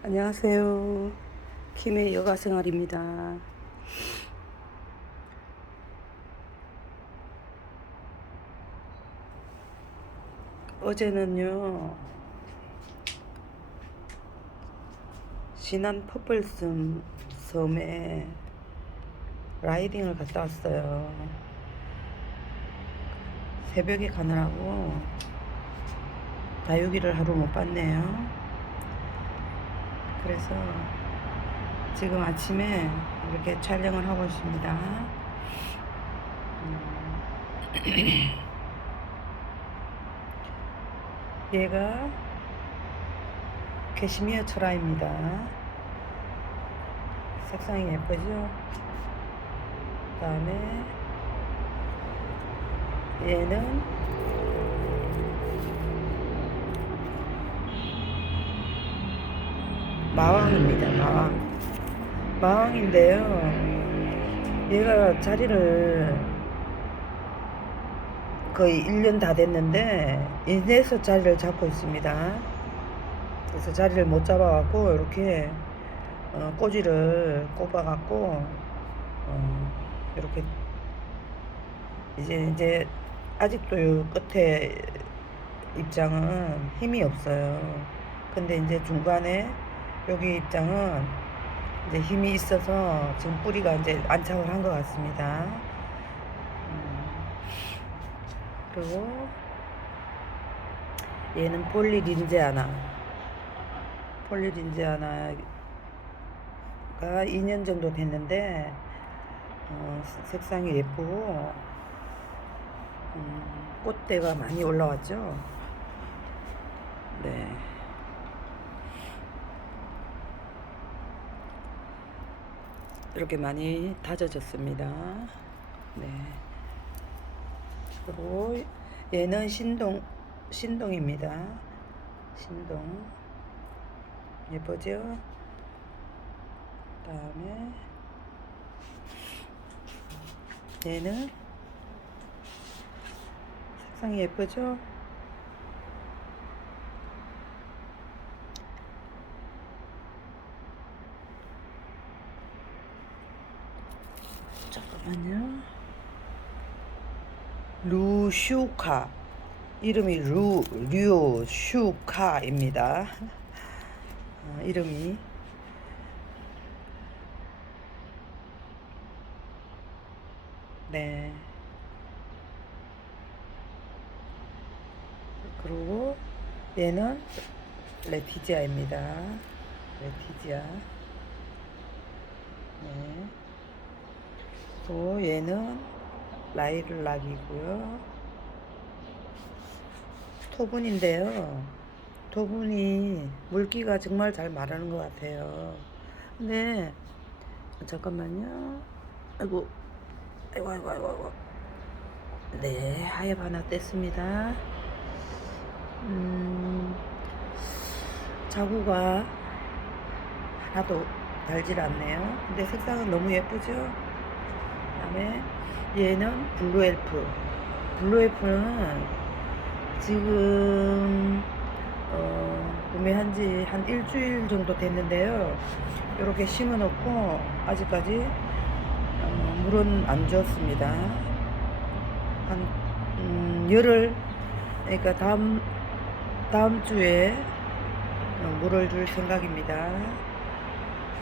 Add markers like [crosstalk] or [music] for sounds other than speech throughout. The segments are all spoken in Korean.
안녕하세요. 김의 여가 생활입니다. 어제는요, 신안 퍼플섬 섬에 라이딩을 갔다 왔어요. 새벽에 가느라고 다육이를 하루 못 봤네요. 그래서 지금 아침에 이렇게 촬영을 하고 있습니다. 음. [clears throat] 얘가 캐시미어 철화입니다. 색상이 예쁘죠? 그 다음에 얘는 마왕입니다. 마왕. 마왕인데요. 얘가 자리를 거의 1년 다 됐는데 인에서 자리를 잡고 있습니다. 그래서 자리를 못 잡아갖고 이렇게 어, 꼬지를 꼽아갖고 어, 이렇게 이제 이제 아직도 요 끝에 입장은 힘이 없어요. 근데 이제 중간에 여기 입장은 이제 힘이 있어서 지금 뿌리가 이제 안착을 한 것 같습니다. 음, 그리고 얘는 폴리 린제아나. 폴리 린제아나가 2년 정도 됐는데 어, 색상이 예쁘고 음, 꽃대가 많이 올라왔죠. 네. 이렇게 많이 다져졌습니다. 네. 그리고 얘는 신동 신동입니다. 신동 예쁘죠? 그다음에 얘는 색상이 예쁘죠? 잠깐만요. 루슈카 이름이 루 류슈카입니다. 어, 이름이 네. 그리고 얘는 레티지아입니다. 레티지아. 네. 또 얘는 라일락이고요. 토분인데요. 토분이 물기가 정말 잘 마르는 것 같아요. 근데 잠깐만요. 아이고, 아이고, 아이고, 아이고, 아이고. 네, 하엽 하나 뗐습니다. 음, 자구가 하나도 달질 않네요. 근데 색상은 너무 예쁘죠? 그다음에 얘는 블루 엘프. 블루 엘프는 지금 어, 구매한 지 한 일주일 정도 됐는데요. 이렇게 심어 놓고 아직까지 어, 물은 안 줬습니다. 한 음, 열흘 그러니까 다음 다음 주에 어, 물을 줄 생각입니다.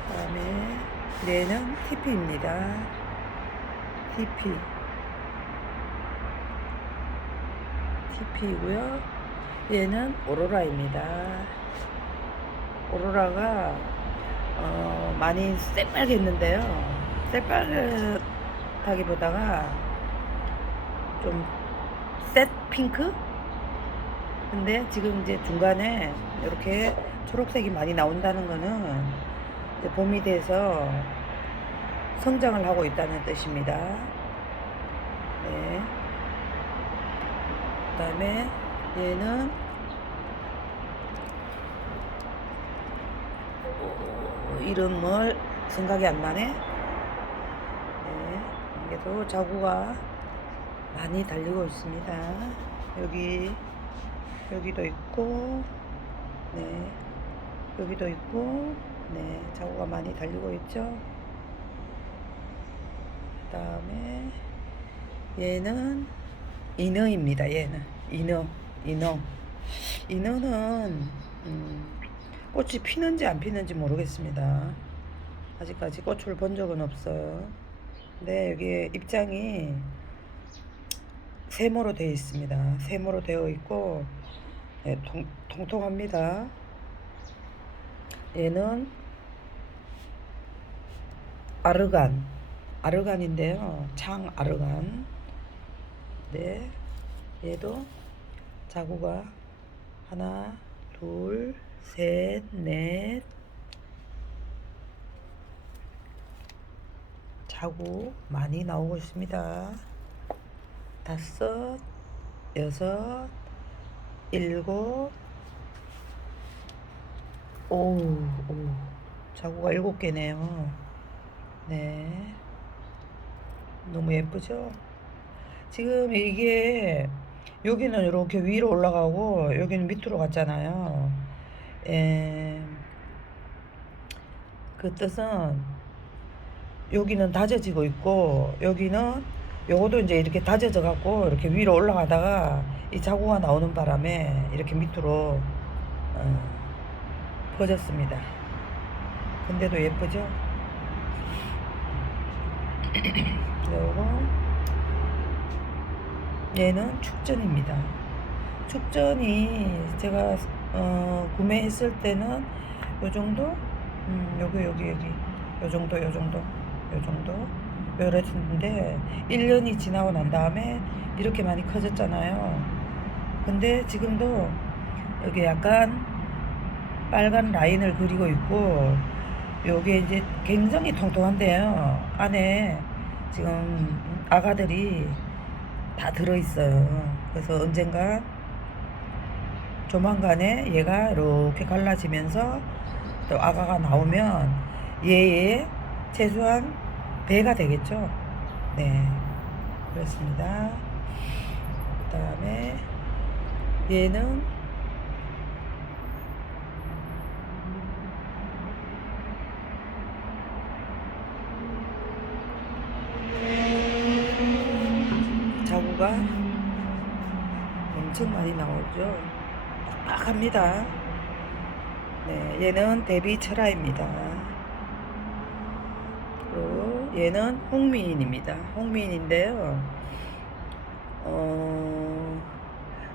그다음에 얘는 TP입니다. TP. TP이고요. 얘는 오로라입니다. 오로라가 어, 많이 새빨갰는데요. 새빨갛다기보다가 좀셋 핑크? 근데 지금 이제 중간에 이렇게 초록색이 많이 나온다는 거는 봄이 돼서 성장을 하고 있다는 뜻입니다. 네. 그 다음에 얘는 어, 이름을 생각이 안 나네. 네. 여기도 자구가 많이 달리고 있습니다. 여기 여기도 있고 네 여기도 있고, 네, 자구가 많이 달리고 있죠. 그 다음에 얘는 인어입니다. 얘는 인어, 인어. 인어는 음, 꽃이 피는지 안 피는지 모르겠습니다. 아직까지 꽃을 본 적은 없어요. 근데 여기 입장이 세모로 되어 있습니다. 세모로 되어 있고 네, 통, 통통합니다. 얘는 아르간, 아르간인데요. 창 아르간. 네, 얘도 자구가 하나, 둘, 셋, 넷. 자구 많이 나오고 있습니다. 다섯, 여섯, 일곱, 오, 오, 자구가 일곱 개네요. 네. 너무 예쁘죠? 지금 이게 여기는 이렇게 위로 올라가고 여기는 밑으로 갔잖아요. 에, 그 뜻은 여기는 다져지고 있고 여기는 요것도 이제 이렇게 다져져 갖고 이렇게 위로 올라가다가 이 자구가 나오는 바람에 이렇게 밑으로 어, 퍼졌습니다. 근데도 예쁘죠? 그리고 얘는 축전입니다. 축전이 제가 어, 구매했을 때는 요 정도, 음, 여기 여기 여기 요 정도 요 정도 요 정도 요랬는데 1년이 지나고 난 다음에 이렇게 많이 커졌잖아요. 근데 지금도 여기 약간 빨간 라인을 그리고 있고 요게 이제 굉장히 통통한데요. 안에 지금 아가들이 다 들어있어요. 그래서 언젠가 조만간에 얘가 이렇게 갈라지면서 또 아가가 나오면 얘의 최소한 배가 되겠죠. 네. 그렇습니다. 그 다음에 얘는 자구가 엄청 나오죠. 빡빡합니다. 네, 얘는 데비 철화입니다. 그리고 얘는 홍미인입니다. 홍미인인데요. 어,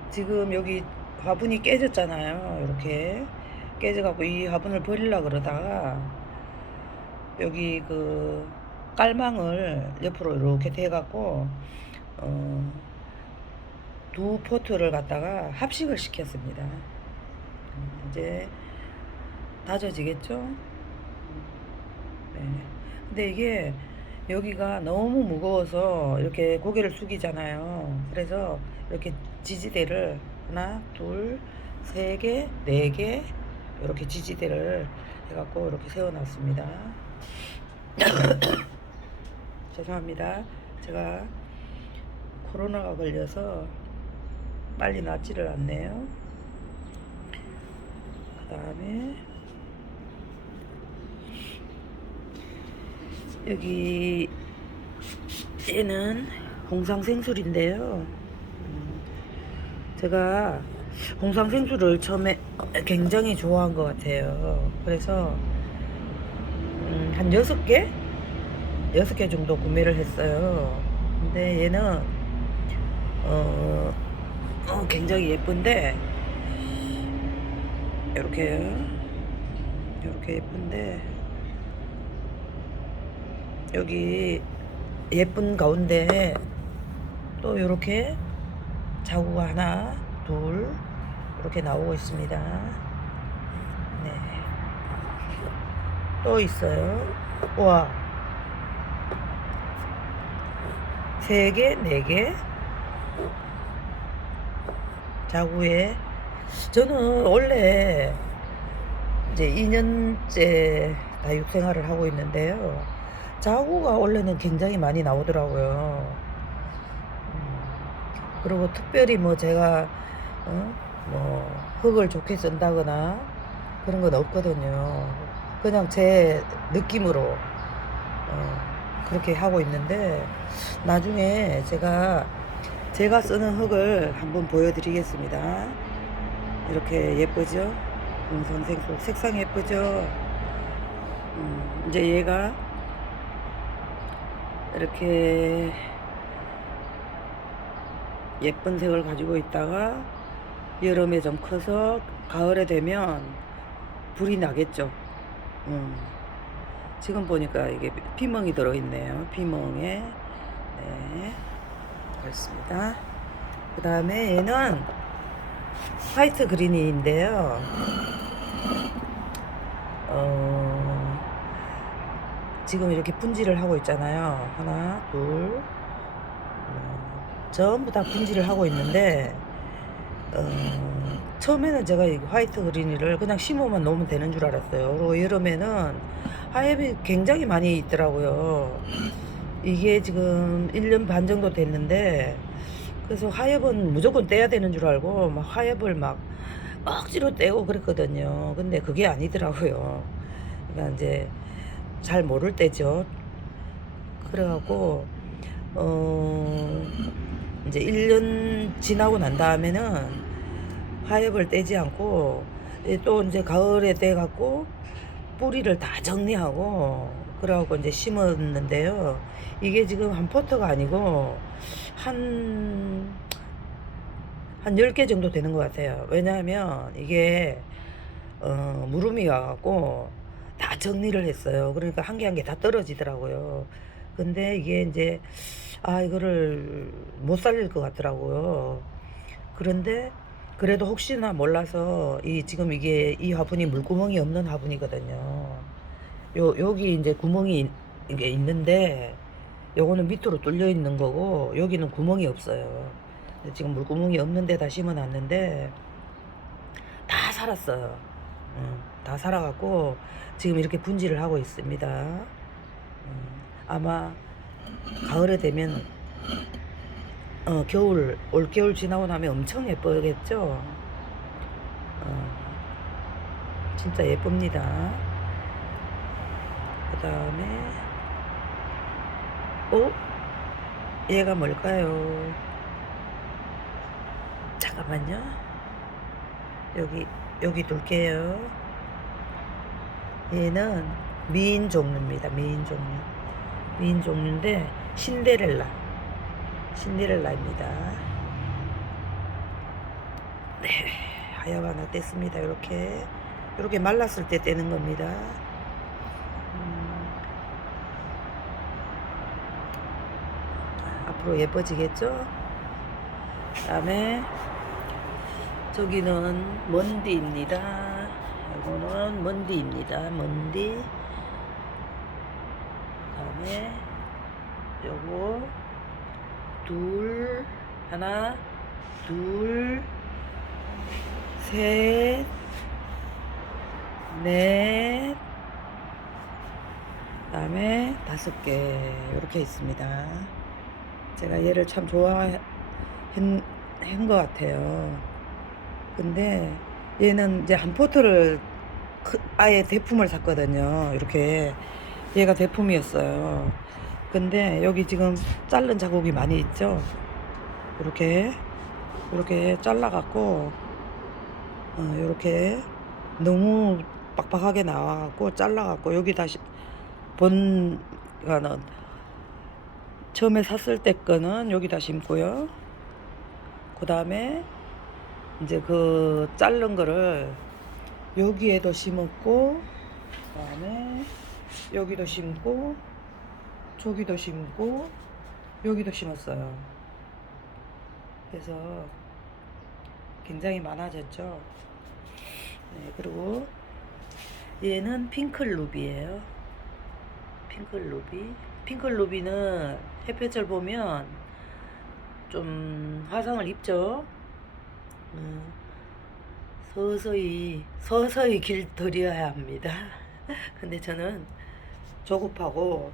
지금 여기 화분이 깨졌잖아요. 이렇게 깨져갖고 이 화분을 버리려 그러다가 여기 그 깔망을 옆으로 이렇게 대갖고 어, 두 포트를 갖다가 합식을 시켰습니다. 음, 이제 다져지겠죠? 네. 근데 이게 여기가 너무 무거워서 이렇게 고개를 숙이잖아요. 그래서 이렇게 지지대를 하나, 둘, 세 개, 네 개, 이렇게 지지대를 해갖고 이렇게 세워놨습니다. [coughs] 죄송합니다. 제가 코로나가 걸려서 빨리 낫지를 않네요. 그 다음에 여기 얘는 홍상생술인데요. 음, 제가 홍상생술을 처음에 굉장히 좋아한 것 같아요. 그래서 음, 한 여섯 개? 여섯 개 정도 구매를 했어요. 근데 얘는 어, 어, 굉장히 예쁜데 이렇게 이렇게 예쁜데 여기 예쁜 가운데 또 이렇게 자구가 하나 둘 이렇게 나오고 있습니다. 네. 또 있어요. 와. 세 개, 네 개. 자구에 저는 원래 이제 2년째 다육 생활을 하고 있는데요. 자구가 원래는 굉장히 많이 나오더라고요. 음, 그리고 특별히 뭐 제가 어? 뭐 흙을 좋게 쓴다거나 그런 건 없거든요. 그냥 제 느낌으로 어, 그렇게 하고 있는데 나중에 제가 제가 쓰는 흙을 한번 보여드리겠습니다. 이렇게 예쁘죠? 음선생소 색상 예쁘죠? 음, 이제 얘가 이렇게 예쁜 색을 가지고 있다가 여름에 좀 커서 가을에 되면 불이 나겠죠. 음. 지금 보니까 이게 피멍이 들어있네요. 피멍에 네 그렇습니다. 그 다음에 얘는 화이트 그린인데요. 어, 지금 이렇게 분지를 하고 있잖아요. 하나, 둘, 어, 전부 다 분지를 하고 있는데, 어, 처음에는 제가 이 화이트 그린이를 그냥 심으면 놓으면 되는 줄 알았어요. 그리고 여름에는 하엽이 굉장히 많이 있더라고요. 이게 지금 1년 반 정도 됐는데, 그래서 하엽은 무조건 떼야 되는 줄 알고, 막 하엽을 막 억지로 떼고 그랬거든요. 근데 그게 아니더라고요. 그러니까 이제 잘 모를 때죠. 그래갖고, 어, 이제 1년 지나고 난 다음에는 하엽을 떼지 않고, 또 이제 가을에 떼갖고, 뿌리를 다 정리하고, 그래갖고 이제 심었는데요. 이게 지금 한 포터가 아니고, 한, 한 10개 정도 되는 것 같아요. 왜냐하면 이게, 어, 무름이 와갖고, 다 정리를 했어요. 그러니까 한 개 한 개 다 떨어지더라고요. 근데 이게 이제, 아, 이거를 못 살릴 것 같더라고요. 그런데, 그래도 혹시나 몰라서, 이, 지금 이게, 이 화분이 물구멍이 없는 화분이거든요. 요, 여기 이제 구멍이 이게 있는데, 요거는 밑으로 뚫려 있는 거고, 여기는 구멍이 없어요. 지금 물구멍이 없는 데다 심어 놨는데, 다 살았어요. 음, 다 살아갖고, 지금 이렇게 분지를 하고 있습니다. 음, 아마, 가을에 되면, 어, 겨울, 올겨울 지나고 나면 엄청 예쁘겠죠? 어, 진짜 예쁩니다. 그 다음에, 어? 얘가 뭘까요? 잠깐만요. 여기, 여기 둘게요. 얘는 미인 종류입니다. 미인 종류. 미인 종류인데, 신데렐라. 신데렐라입니다. 네. 하얀 하나 뗐습니다. 이렇게. 이렇게 말랐을 때 떼는 겁니다. 음, 앞으로 예뻐지겠죠? 다음에 저기는 먼디입니다. 이거는 먼디입니다. 먼디. 다음에 요거 둘 하나 둘 셋, 넷, 그다음에 다섯 개 이렇게 있습니다. 제가 얘를 참 좋아한 것 같아요. 근데 얘는 이제 한 포트를 크- 아예 대품을 샀거든요. 이렇게 얘가 대품이었어요. 근데 여기 지금 자른 자국이 많이 있죠. 이렇게 이렇게 잘라갖고 어, 이렇게 너무 빡빡하게 나와갖고 잘라갖고 여기 다시 본가는 처음에 샀을 때 거는 여기다 심고요. 그 다음에 이제 그 자른 거를 여기에도 심었고, 그 다음에 여기도 심고, 저기도 심고, 여기도 심었어요. 그래서 굉장히 많아졌죠. 네, 그리고 얘는 핑클 루비예요. 핑클 루비. 핑클 루비는 햇볕을 보면 좀 화상을 입죠. 음, 서서히 서서히 길들여야 합니다. [laughs] 근데 저는 조급하고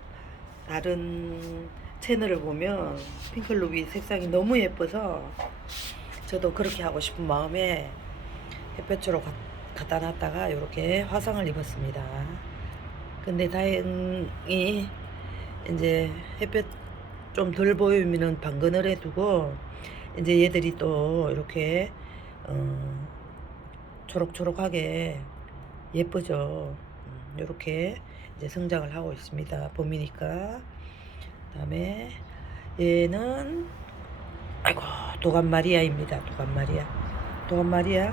다른 채널을 보면 핑클 루비 색상이 너무 예뻐서 저도 그렇게 하고 싶은 마음에 햇볕으로 가, 갖다 놨다가 이렇게 화상을 입었습니다. 근데 다행히 이제 햇볕 좀 덜 보이면은 방그늘에 두고 이제 얘들이 또 이렇게 어, 초록초록하게 예쁘죠. 이렇게 이제 성장을 하고 있습니다. 봄이니까. 그다음에 얘는 아이고 도감 마리아입니다. 도감 마리아. 도감 마리아.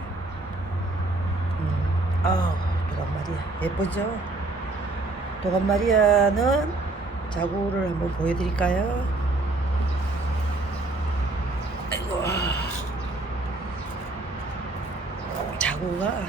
음, 아우 도감 마리아 예쁘죠? 도감 마리아는 자구를 한번 보여드릴까요? 아이고 자구가